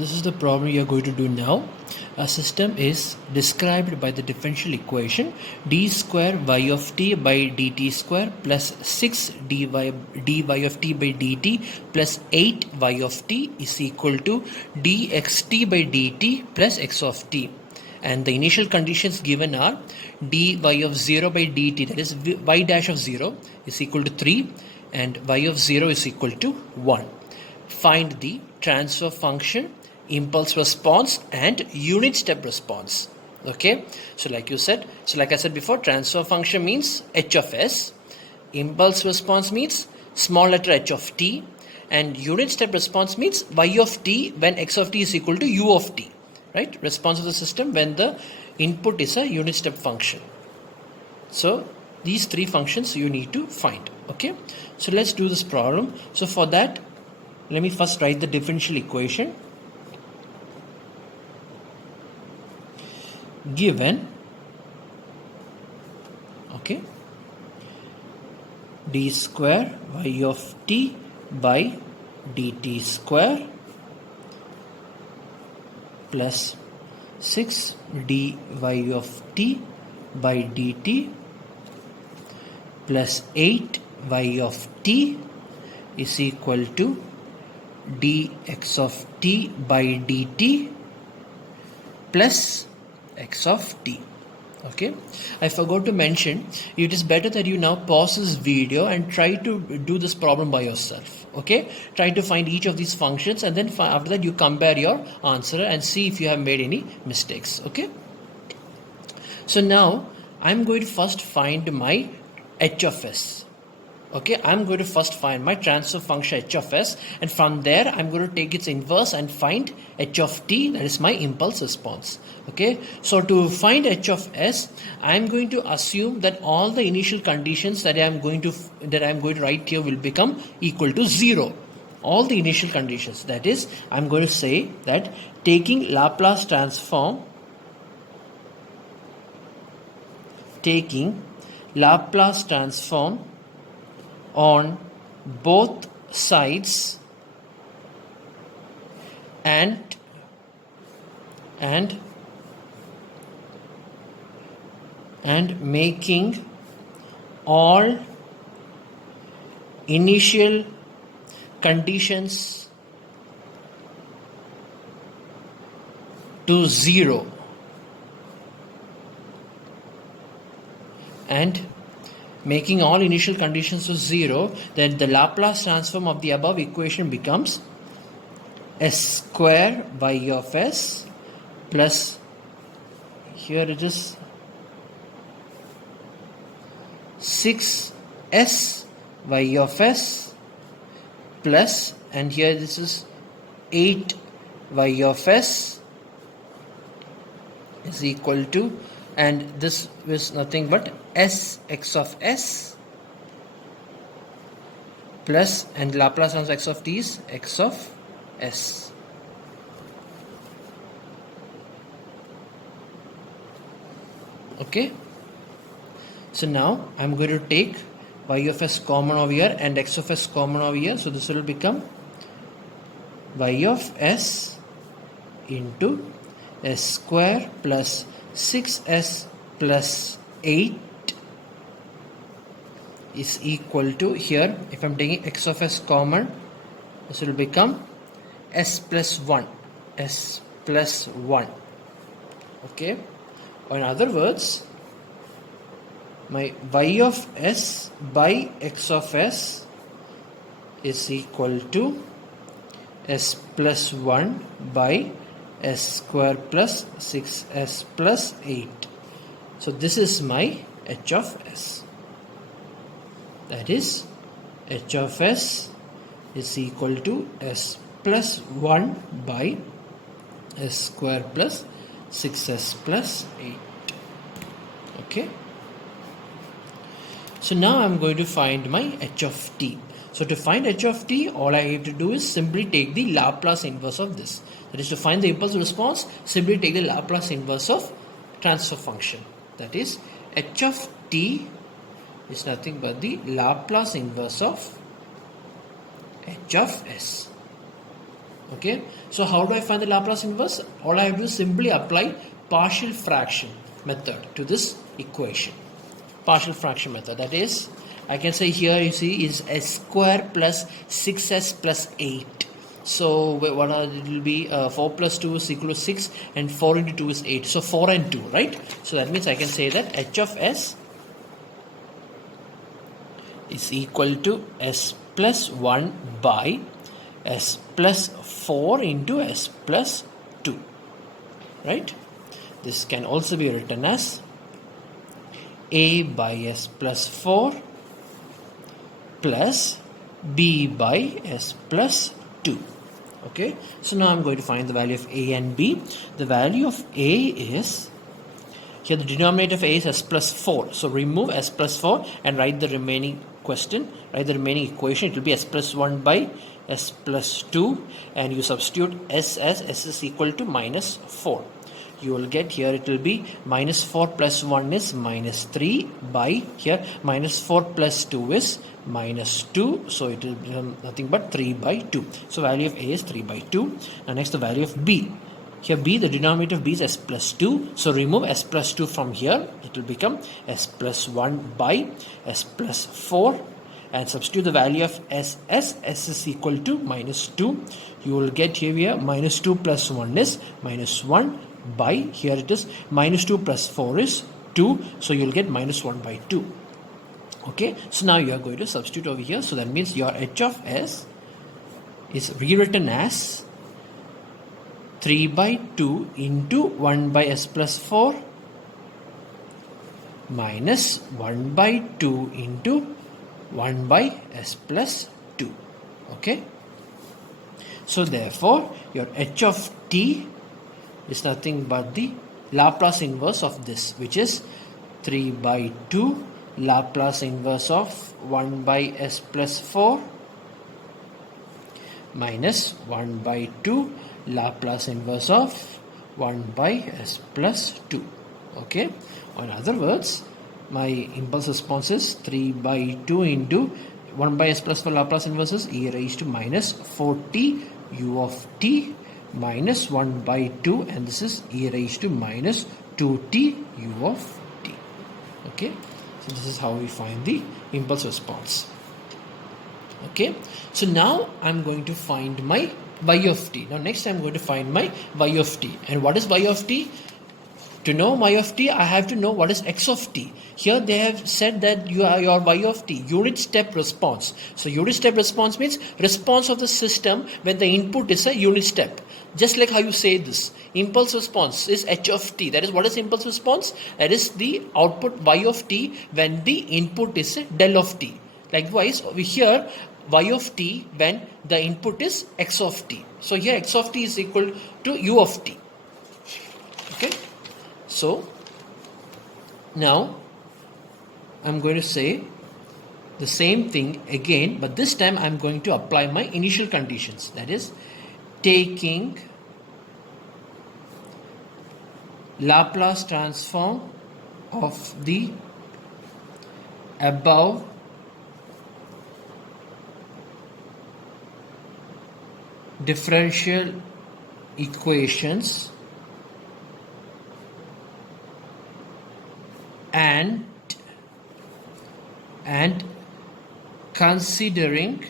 This is the problem you are going to do now. A system is described by the differential equation d square y of t by dt square plus 6 dy of t by dt plus 8 y of t is equal to dxt by dt plus x of t. And the initial conditions given are dy of 0 by dt, that is y dash of 0 is equal to 3 and y of 0 is equal to 1. Find the transfer function, impulse response and unit step response. Okay, so like I said before, transfer function means h of s, impulse response means small letter h of t, and unit step response means y of t when x of t is equal to u of t, right? Response of the system when the input is a unit step function. So these three functions you need to find. Okay, so let's do this problem. So for that, let me first write the differential equation. Given, okay, d square y of t by dt square plus 6 dy of t by dt plus 8 y of t is equal to dx of t by dt plus x of t. Okay, I forgot to mention, it is better that you now pause this video and try to do this problem by yourself. Okay, try to find each of these functions and then after that you compare your answer and see if you have made any mistakes. Okay, so now I'm going to first find my h of s. Okay, I'm going to first find my transfer function h of s, and from there I'm going to take its inverse and find h of t, that is my impulse response. Okay, so to find h of s, I'm going to assume that all the initial conditions that I'm going to write here will become equal to 0. All the initial conditions, that is, I'm going to say that taking Laplace transform on both sides and making all initial conditions to 0 and making all initial conditions to 0, then the Laplace transform of the above equation becomes s square y of s plus, here it is 6s y of s plus, and here this is 8 y of s is equal to, and this is nothing but s x of s plus, and Laplace transform x of t is x of s. Okay, so now I'm going to take y of s common over here and x of s common over here, so this will become y of s into s square plus 6s plus 8 is equal to, here if I'm taking x of s common, this will become s plus 1. Okay, or in other words, my y of s by x of s is equal to s plus 1 by s square plus 6s plus 8. So this is my h of s. That is, h of s is equal to s plus 1 by s square plus 6s plus 8. Okay, so now I'm going to find my h of t. So to find h of t, all I have to do is simply take the Laplace inverse of this. That is, to find the impulse response, simply take the Laplace inverse of transfer function. That is, h of t is nothing but the Laplace inverse of h of s. Okay, so how do I find the Laplace inverse? All I have to do is simply apply partial fraction method to this equation. Partial fraction method, that is, I can say here you see is s square plus 6s plus 8. So what it will be 4 plus 2 is equal to 6 and 4 into 2 is 8. So 4 and 2, right? So that means I can say that h of s is equal to s plus 1 by s plus 4 into s plus 2, right? This can also be written as a by s plus 4 plus b by s plus 2. Okay, so now I'm going to find the value of a and b. The value of a is, here the denominator of a is s plus 4. So remove s plus 4 and write the remaining equation. It will be s plus 1 by s plus 2, and you substitute s as s is equal to minus 4. You will get here it will be minus 4 plus 1 is minus 3 by here minus 4 plus 2 is minus 2. So it will become nothing but 3 by 2. So value of a is 3 by 2. And next the value of b. Here b, the denominator of b is s plus 2. So remove s plus 2 from here. It will become s plus 1 by s plus 4. And substitute the value of s is equal to minus 2. You will get here minus 2 plus 1 is minus 1 by, here it is minus 2 plus 4 is 2. So you will get minus 1 by 2. Okay, so now you are going to substitute over here. So that means your h of s is rewritten as 3 by 2 into 1 by s plus 4 minus 1 by 2 into 1 by s plus 2. Okay, so therefore your h of t is nothing but the Laplace inverse of this, which is 3 by 2 Laplace inverse of 1 by s plus 4 minus 1 by 2 Laplace inverse of 1 by s plus 2. Okay, or in other words, my impulse response is 3 by 2 into 1 by s plus 4 Laplace inverse is e raised to minus 4t u of t minus 1 by 2, and this is e raised to minus 2t u of t. Okay, so this is how we find the impulse response. Okay, so now I'm going to find my y of t. Now next I'm going to find my y of t. And what is y of t? To know y of t, I have to know what is x of t. Here they have said that your y of t, unit step response. So unit step response means response of the system when the input is a unit step. Just like how you say this, impulse response is h of t. That is, what is impulse response? That is the output y of t when the input is a del of t. Likewise, over here y of t when the input is x of t. So here x of t is equal to u of t. Okay. So now I'm going to say the same thing again, but this time I'm going to apply my initial conditions. That is, taking Laplace transform of the above differential equations and considering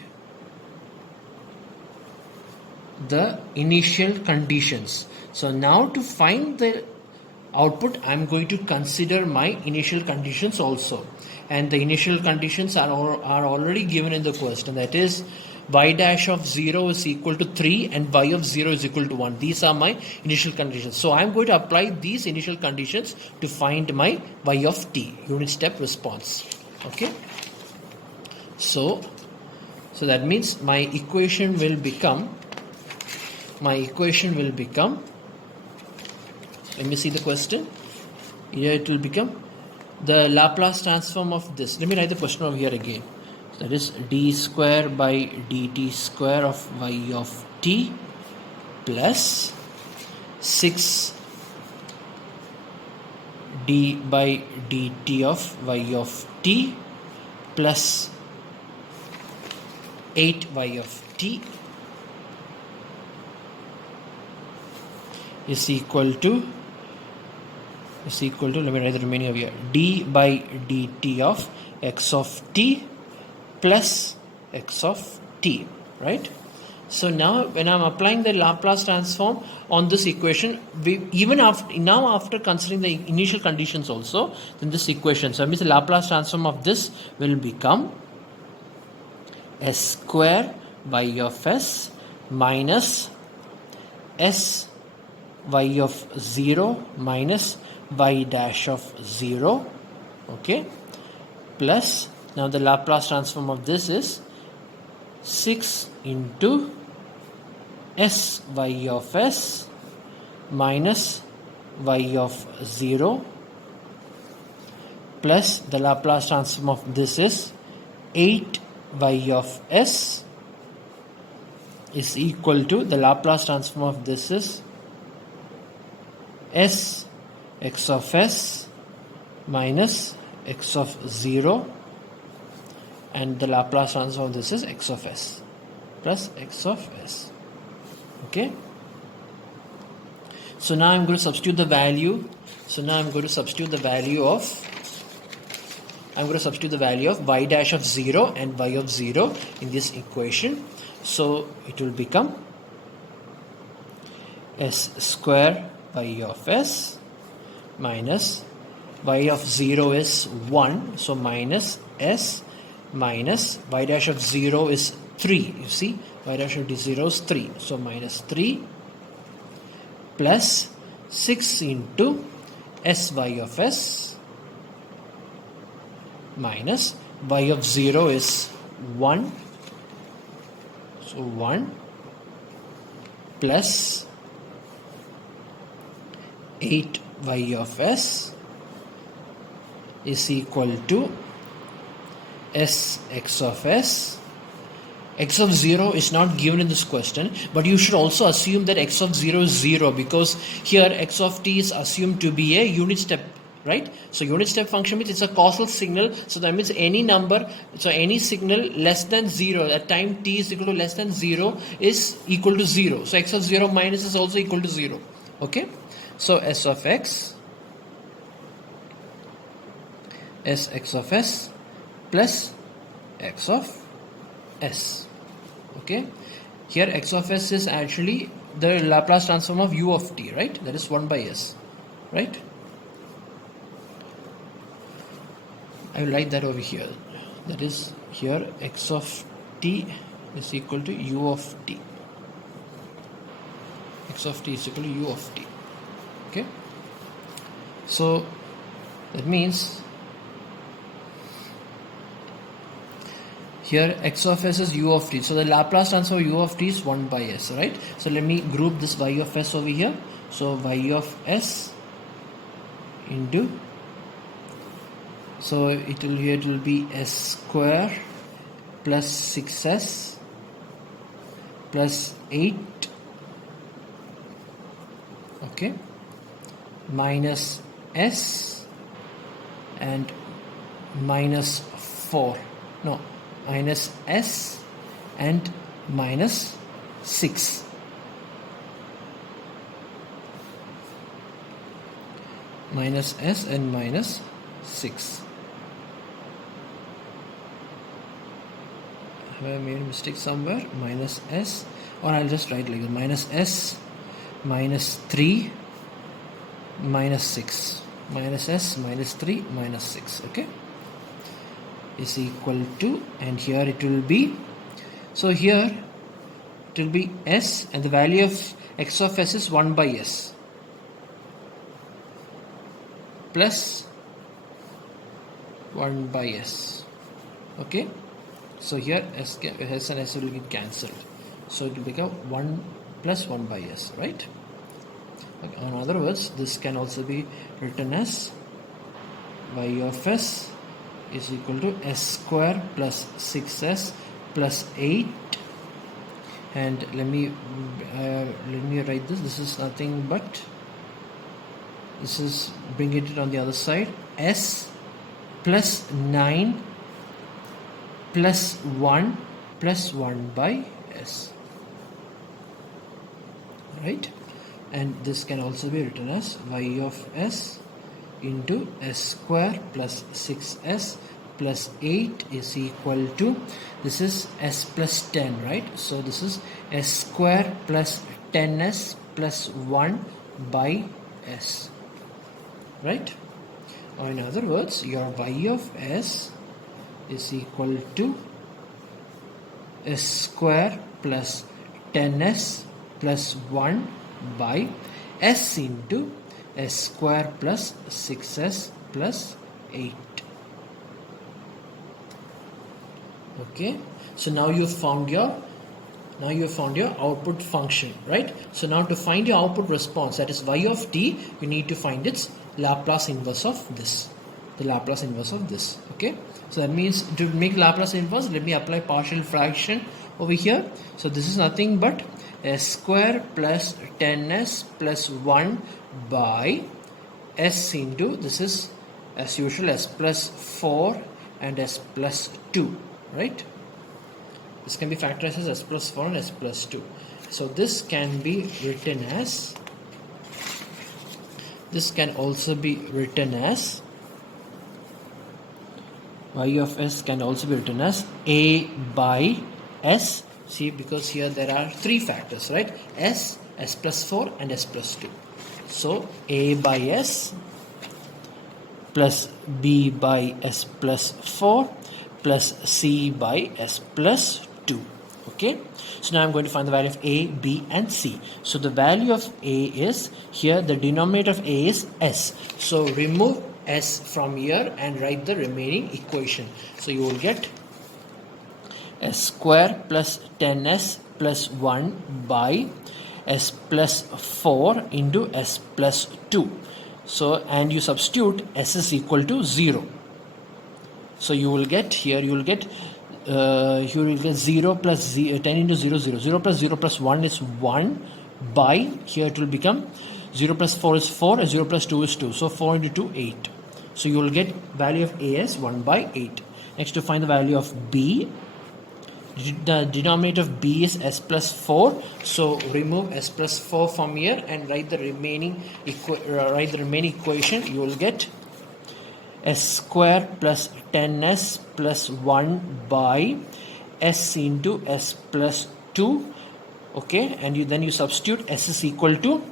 the initial conditions. So now to find the output, I'm going to consider my initial conditions also, and the initial conditions are already given in the question. That is, y dash of 0 is equal to 3 and y of 0 is equal to 1. These are my initial conditions. So I'm going to apply these initial conditions to find my y of t, unit step response. Okay, so that means my equation will become, let me see the question. Here it will become the Laplace transform of this. Let me write the question over here again. That is d square by dt square of y of t plus 6 d by dt of y of t plus 8 y of t is equal to let me write the remaining over here, d by dt of x of t plus x of t, right? So now when I'm applying the Laplace transform on this equation, after considering the initial conditions also, then this equation, so that means the Laplace transform of this will become s square y of s minus s y of 0 minus y dash of 0, okay, plus now the Laplace transform of this is 6 into s y of s minus y of 0 plus the Laplace transform of this is 8 y of s is equal to the Laplace transform of this is s x of s minus x of 0, and the Laplace transform of this is x of s plus x of s. Okay, so now I'm going to substitute the value. So now I'm going to substitute the value of y dash of 0 and y of 0 in this equation. So it will become s square y of s minus y of 0 is 1, so minus s minus y dash of 0 is 3. You see, y dash of 0 is 3, so minus 3 plus 6 into sy of s minus y of 0 is 1, so 1 plus 8 y of s is equal to s x of s. X of 0 is not given in this question, but you should also assume that x of 0 is 0, because here x of t is assumed to be a unit step, right? So unit step function means it's a causal signal, so that means any number, so any signal less than 0 at time t is equal to less than 0 is equal to 0. So x of 0 minus is also equal to 0. Okay, so s of x of s plus x of s. Okay, here x of s is actually the Laplace transform of u of t, right? That is 1 by s, right? I will write that over here. That is, here x of t is equal to u of t. X of t is equal to u of t. Okay, so that means here x of s is u of t, so the Laplace transform of u of t is 1 by s, right? So let me group this y of s over here. So y of s into, so it will be s square plus 6s plus 8, okay, minus s and minus 4, no, minus s and minus 6, minus s and minus 6. Have I made a mistake somewhere? Minus s, or I'll just write like this, minus s minus 3 minus 6, minus s minus 3 minus 6, okay, is equal to, and here it will be, so here it will be s, and the value of x of s is 1 by s plus 1 by s, okay. So here s and s will get cancelled, so it will become 1 plus 1 by s, right? Okay. In other words, this can also be written as y of s is equal to s square plus 6s plus 8, and let me write this. This is nothing but, this is bringing it on the other side, s plus 9 plus 1 plus 1 by s, right? and this can also be written as y of s into s square plus 6s plus 8 is equal to, this is s plus 10, right? So this is s square plus 10s plus 1 by s, right? Or in other words, your y of s is equal to s square plus 10s plus 1 by s into s square plus 6s plus 8. Okay, so now you found your output function, right? So now to find your output response, that is y of t, you need to find its Laplace inverse of this, the Laplace inverse of this. Okay, so that means to make Laplace inverse, let me apply partial fraction over here. So this is nothing but s square plus 10s plus 1 by s into, this is as usual s plus 4 and s plus 2, right? This can be factorized as s plus 4 and s plus 2. So this can be written as, this can also be written as, y of s can also be written as a by s. See, because here there are three factors, right? S, s plus 4 and s plus 2. So a by s plus b by s plus 4 plus c by s plus 2. Okay, so now I'm going to find the value of a, b and c. So the value of a is, here the denominator of a is s, so remove s from here and write the remaining equation. So you will get s square plus 10s plus 1 by s plus 4 into s plus 2. So, and you substitute s is equal to 0. So you will get here, you will get 0 plus 10 into 0, 0. 0 plus 0 plus 1 is 1 by, here it will become 0 plus 4 is 4 and 0 plus 2 is 2. So 4 into 2, 8. So you will get value of a as 1 by 8. Next, to find the value of b, the denominator of b is s plus 4. So remove s plus 4 from here and write the remaining equation. You will get s square plus 10s plus 1 by s into s plus 2. Okay, and then you substitute s is equal to,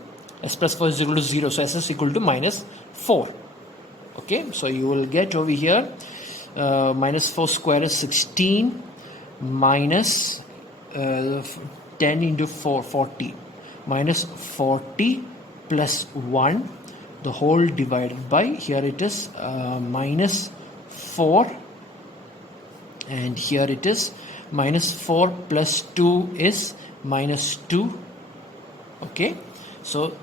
s plus 4 is equal to 0, so s is equal to minus 4. Okay, so you will get over here minus 4 square is 16 minus 10 into 4, 40, minus 40 plus 1, the whole divided by, here it is minus 4, and here it is minus 4 plus 2 is minus 2. Okay, so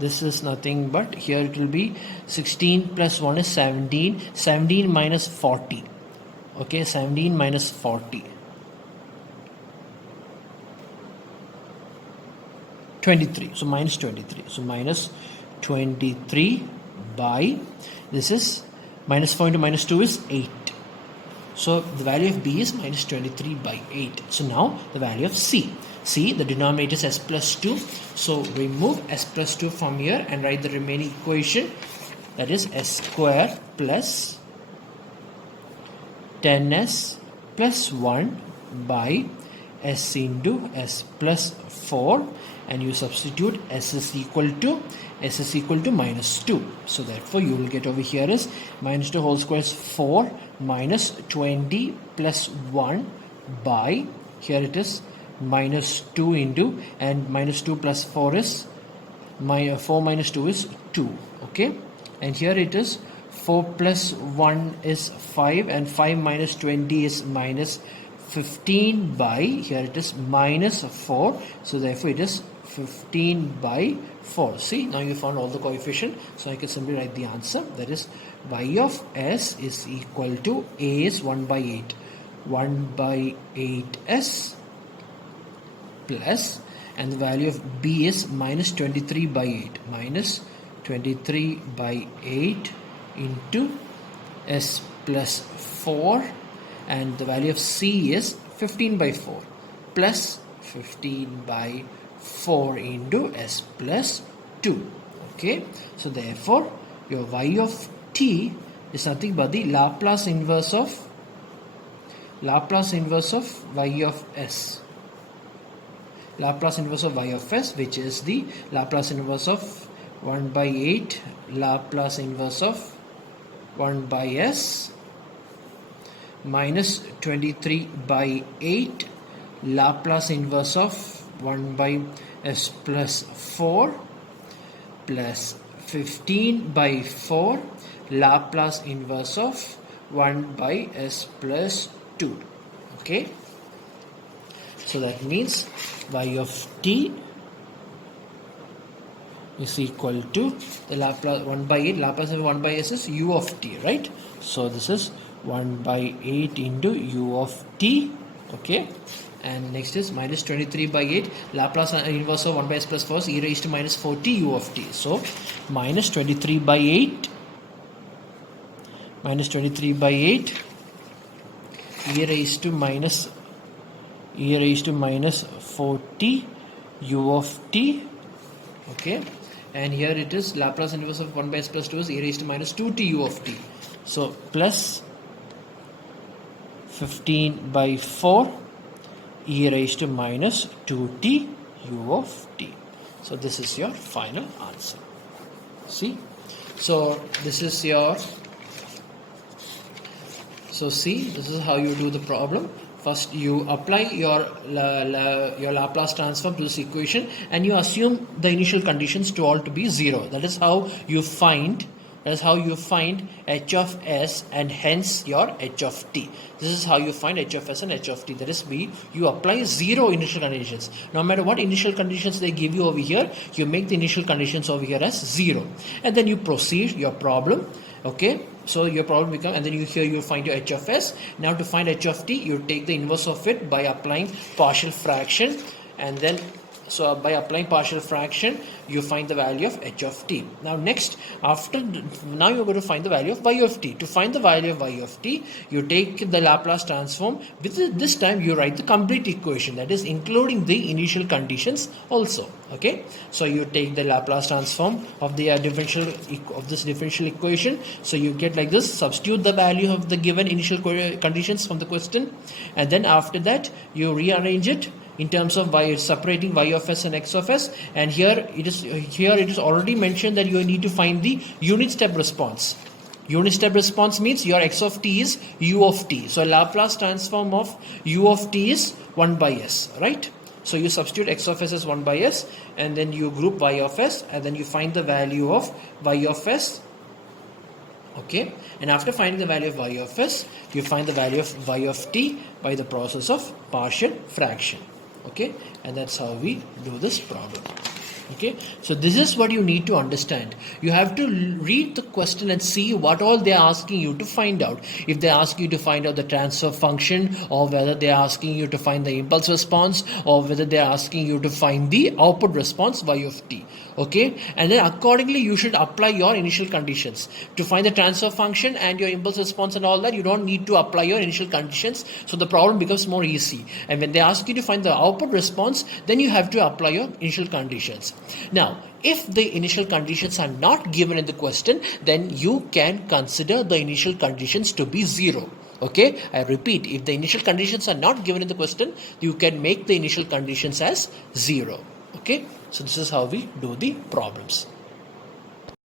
this is nothing but, here it will be 16 plus 1 is 17, 17 minus 40. Okay, 17 minus 40, 23. So minus 23. So minus 23 by, this is minus 4 into minus 2 is 8. So the value of b is minus 23 by 8. So now the value of c. C, the denominator is s plus 2. So remove s plus 2 from here and write the remaining equation. That is s square plus 10s plus 1 by s into s plus 4, and you substitute s is equal to minus 2. So therefore you will get over here is minus 2 whole square is 4 minus 20 plus 1 by, here it is minus 2 into, and minus 2 plus 4 is 4 minus 2 is 2. Okay, and here it is 4 plus 1 is 5, and 5 minus 20 is minus 15 by, here it is minus 4. So therefore it is 15 by 4. See, now you found all the coefficient, so I can simply write the answer. That is y of s is equal to, a is 1 by 8, 1 by 8s plus, and the value of b is minus 23 by 8, minus 23 by 8 into s plus 4, and the value of c is 15 by 4 plus 15 by 4 into s plus 2. Okay, so therefore your y of t is nothing but the Laplace inverse of y of s. Laplace inverse of y of s, which is the Laplace inverse of 1 by 8 Laplace inverse of 1 by s minus 23 by 8 Laplace inverse of 1 by s plus 4 plus 15 by 4 Laplace inverse of 1 by s plus 2. Okay, so that means y of t is equal to the Laplace 1 by 8 Laplace of 1 by s is u of t, right? So this is 1 by 8 into u of t. Okay, and next is minus 23 by 8 Laplace inverse of 1 by s plus 4 is e raised to minus 4t u of t. So minus 23 by 8 e raised to minus 4t u of t. Okay, and here it is Laplace inverse of 1 by s plus 2 is e raised to minus 2t u of t. So plus 15 by 4 e raised to minus 2t u of t. So this is your final answer. See, so this is your, so see, this is how you do the problem. First you apply your Laplace transform to this equation and you assume the initial conditions to all to be 0. That is how you find h of s and hence your h of t. This is how you find h of s and h of t. That is, you apply 0 initial conditions. No matter what initial conditions they give you over here, you make the initial conditions over here as 0. And then you proceed your problem. Okay, so your problem becomes, and then you find your h of s. Now to find h of t, you take the inverse of it by applying partial fraction, and then so by applying partial fraction you find the value of h of t. Now next, now you're going to find the value of y of t. To find the value of y of t, you take the Laplace transform. With this time you write the complete equation, that is including the initial conditions also. Okay, so you take the Laplace transform of the this differential equation. So you get like this, substitute the value of the given initial conditions from the question, and then after that you rearrange it in terms of separating y of s and x of s, and here it is already mentioned that you need to find the unit step response. Unit step response means your x of t is u of t. So Laplace transform of u of t is 1 by s, right? So you substitute x of s as 1 by s, and then you group y of s, and then you find the value of y of s. Okay, and after finding the value of y of s, you find the value of y of t by the process of partial fraction. Okay, and that's how we do this problem. Okay, so this is what you need to understand. You have to read the question and see what all they are asking you to find out. If they ask you to find out the transfer function, or whether they are asking you to find the impulse response, or whether they are asking you to find the output response y of t. Okay, and then accordingly you should apply your initial conditions. To find the transfer function and your impulse response and all that, you don't need to apply your initial conditions, so the problem becomes more easy. And when they ask you to find the output response, then you have to apply your initial conditions. Now, if the initial conditions are not given in the question, then you can consider the initial conditions to be 0. Okay, I repeat, if the initial conditions are not given in the question, you can make the initial conditions as 0. Okay, so this is how we do the problems.